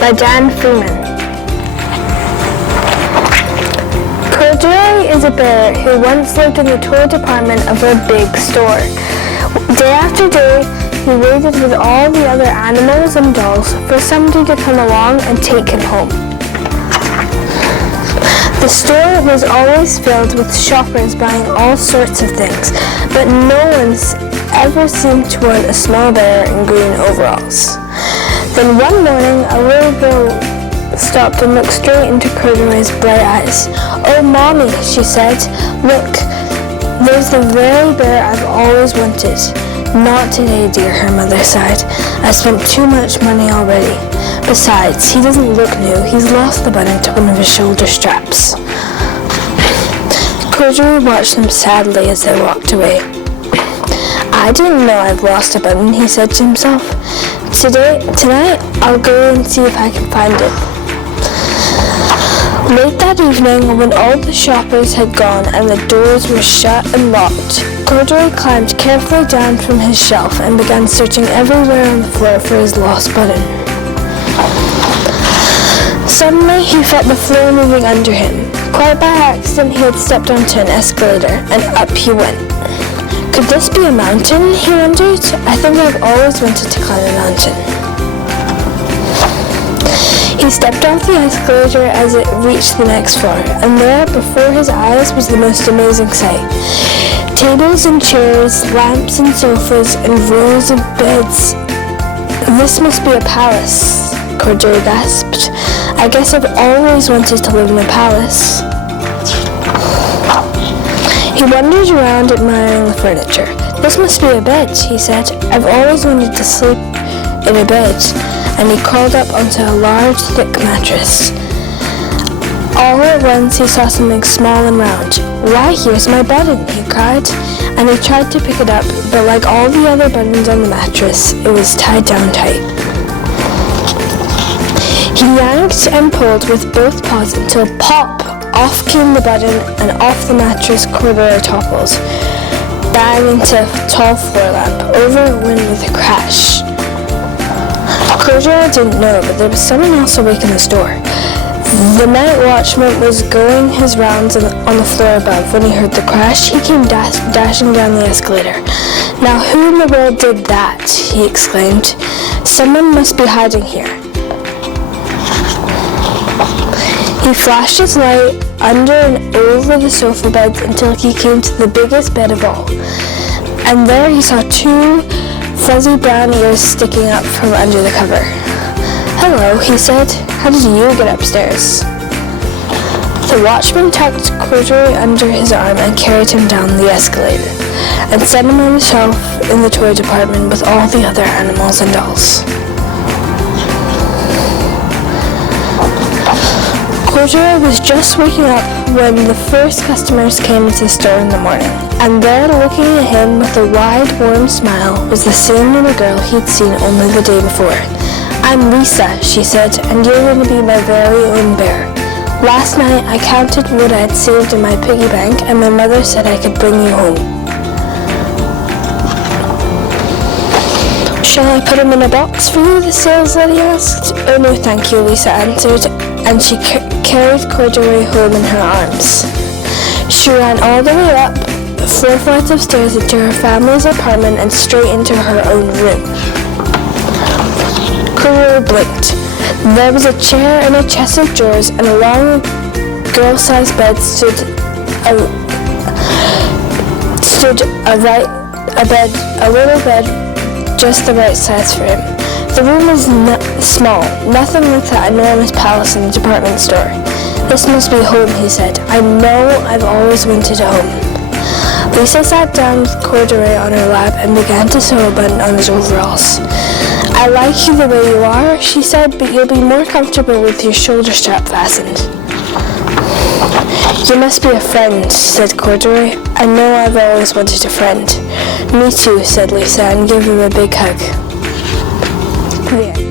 by Dan Freeman. Corduroy is a bear who once lived in the toy department of a big store. Day after day, he waited with all the other animals and dolls for somebody to come along and take him home. The store was always filled with shoppers buying all sorts of things, but no one's ever seemed to want a small bear in green overalls. Then one morning, a little girl stopped and looked straight into Corduroy's bright eyes. "Oh, Mommy," she said, "look, there's the very bear I've always wanted." "Not today, dear," her mother sighed. "I spent too much money already. Besides, he doesn't look new. He's lost the button to one of his shoulder straps." Corduroy watched them sadly as they walked away. "I didn't know I've lost a button," he said to himself. Tonight, I'll go and see if I can find it." Late that evening, when all the shoppers had gone and the doors were shut and locked, Corduroy climbed carefully down from his shelf and began searching everywhere on the floor for his lost button. Suddenly, he felt the floor moving under him. Quite by accident, he had stepped onto an escalator, and up he went. Could this be a mountain, he wondered? I think I've always wanted to climb a mountain. He stepped off the escalator as it reached the next floor, and there before his eyes was the most amazing sight. Tables and chairs, lamps and sofas, and rows of beds. "This must be a palace," Corduroy gasped. "I guess I've always wanted to live in a palace." He wandered around admiring the furniture. "This must be a bed," he said. "I've always wanted to sleep in a bed." And he crawled up onto a large, thick mattress. All at once he saw something small and round. "Why, here's my button," he cried, and he tried to pick it up, but like all the other buttons on the mattress, it was tied down tight. He yanked and pulled with both paws until pop! Off came the button, and off the mattress Corduroy toppled, bang into a tall floor lamp. Over it went with a crash. Corduroy didn't know, but there was someone else awake in the store. The night watchman was going his rounds on the floor above. When he heard the crash, he came dashing down the escalator. "Now who in the world did that?" he exclaimed. "Someone must be hiding here." He flashed his light under and over the sofa beds until he came to the biggest bed of all. And there he saw two fuzzy brown ears sticking up from under the cover. "Hello," he said. "How did you get upstairs?" The watchman tucked Corduroy under his arm and carried him down the escalator and set him on the shelf in the toy department with all the other animals and dolls. Corduroy was just waking up when the first customers came into the store in the morning, and there, looking at him with a wide, warm smile, was the same little girl he'd seen only the day before. "I'm Lisa," she said, "and you're going to be my very own bear. Last night I counted what I had saved in my piggy bank, and my mother said I could bring you home." "Shall I put him in a box for you?" the sales lady asked. "Oh no, thank you," Lisa answered, and she carried Corduroy home in her arms. She ran all the way up 4 flights of stairs into her family's apartment and straight into her own room. Corduroy blinked. There was a chair and a chest of drawers, and a long girl-sized bed stood a little bed just the right size for him. The room was small, nothing like that enormous palace in the department store. "This must be home," he said. "I know I've always wanted a home." Lisa sat down with Corduroy on her lap and began to sew a button on his overalls. "I like you the way you are," she said, "but you'll be more comfortable with your shoulder strap fastened." "You must be a friend," said Corduroy. "I know I've always wanted a friend." "Me too," said Lisa, and gave him a big hug. The end.